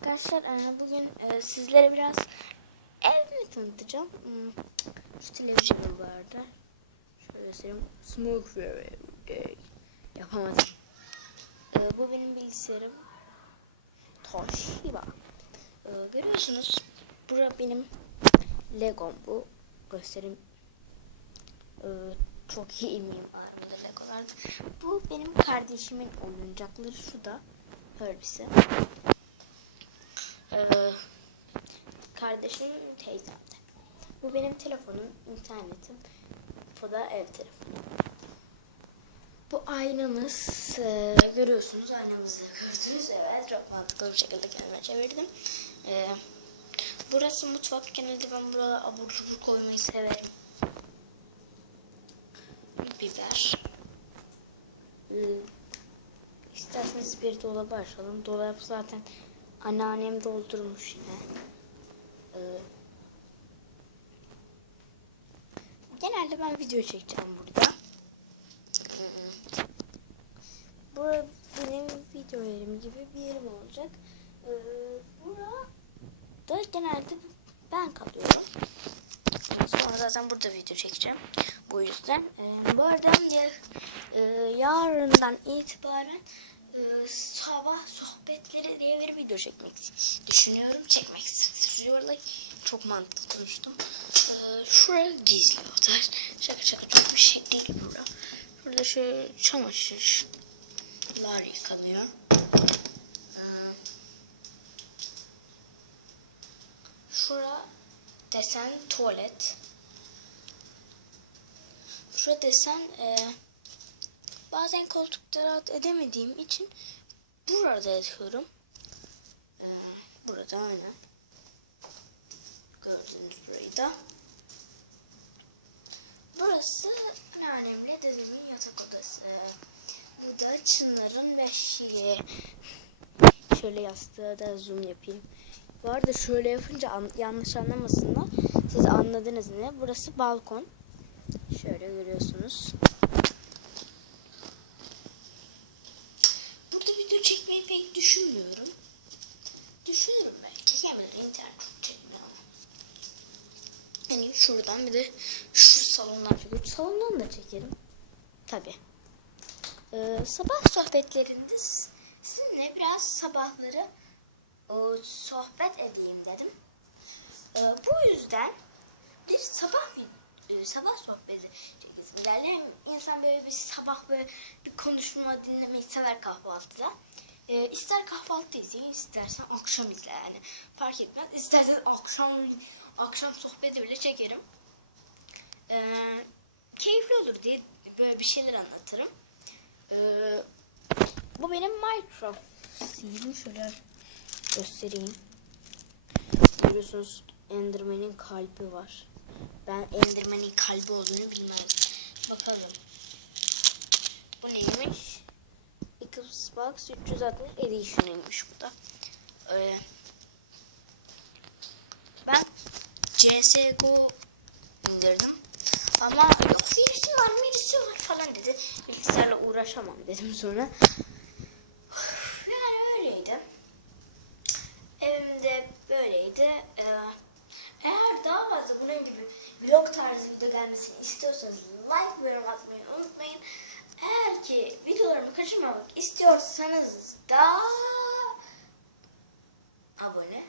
arkadaşlar e, bugün e, sizlere biraz evimi tanıtacağım. Hmm, Şu televizyonum vardı. Şöyle göstereyim. Smoke day. Yapamadım. E, Bu benim bilgisayarım. Toshiba. Görüyorsunuz. Bura benim Legom bu. Göstereyim. Çok iyi miyim aramda Legolarda. Bu benim kardeşimin oyuncakları. Şu da Herbie'si. Ee, kardeşim teyzemde. Bu benim telefonum, internetim. Bu da ev telefonu. Bu aynamız. Ee, görüyorsunuz aynamızı gördünüz. Evet çok mantıklı bir şekilde kendime çevirdim. Ee, burası mutfak. Genelde ben burada abur cubur koymayı severim. Biber. Ee, İsterseniz bir dolabı açalım. Dolap zaten anneannem doldurmuş yine. Ee, genelde ben video çekeceğim burada. Ee, Bu benim video yerim gibi bir yerim olacak. Ee, burada genelde ben kalıyorum. Sonra zaten burada video çekeceğim. Bu yüzden. Ee, bu arada ya, e, yarından itibaren e, sabah sohbetleri diye bir video çekmek düşünüyorum. Çekmek istiyorum. Çok mantıklı konuştum. Şuraya gizli oda. Şaka şaka çok bir şey değil burada. Burada şu çamaşırlar yıkanıyor. Ee, şura desen tuvalet. Şurada desen e, bazen koltukta rahat edemediğim için burada yatıyorum. E, burada aynen. Gördüğünüz burayı da. Burası anneannemle dedemin yatak odası. Bu da Çınar'ın ve Şili. Şöyle yastığa da zoom yapayım. Bu arada şöyle yapınca an- yanlış anlamasınlar. Siz anladınız ne? Burası balkon. Şöyle görüyorsunuz. Burada video çekmeyi pek düşünmüyorum. Düşünürüm belki. Yemin internet çok çekmiyor. Yani şuradan bir de şu salondan çekiyorum. Salondan da çekerim. Tabi. Ee, sabah sohbetlerinde siz- sizinle biraz sabahları o, sohbet edeyim dedim. Ee, bu yüzden bir sabah e, sabah sohbeti çekeceğiz. İlerleyen insan böyle bir sabah böyle bir konuşma dinlemeyi sever kahvaltıda. Ee, ister kahvaltı izleyin, istersen akşam izle yani. Fark etmez. İstersen akşam akşam sohbeti bile çekerim. Ee, keyifli olur diye böyle bir şeyler anlatırım. Ee, bu benim Minecraft. Sileyim şöyle göstereyim. Görüyorsunuz Enderman'in kalbi var. Ben Enderman'in kalbi olduğunu bilmezdim. Bakalım. Bu neymiş? Xbox 360 Edition'ıymış bu da. Ee, ben CSGO indirdim. Ama yok virüsü var virüsü var falan dedi. Bilgisayarla uğraşamam dedim sonra. Yani öyleydi. Evimde böyleydi. Ee, eğer daha fazla bunun gibi vlog tarzı video gelmesini istiyorsanız like yorum atmayı unutmayın. Eğer ki videolarımı kaçırmamak istiyorsanız da abone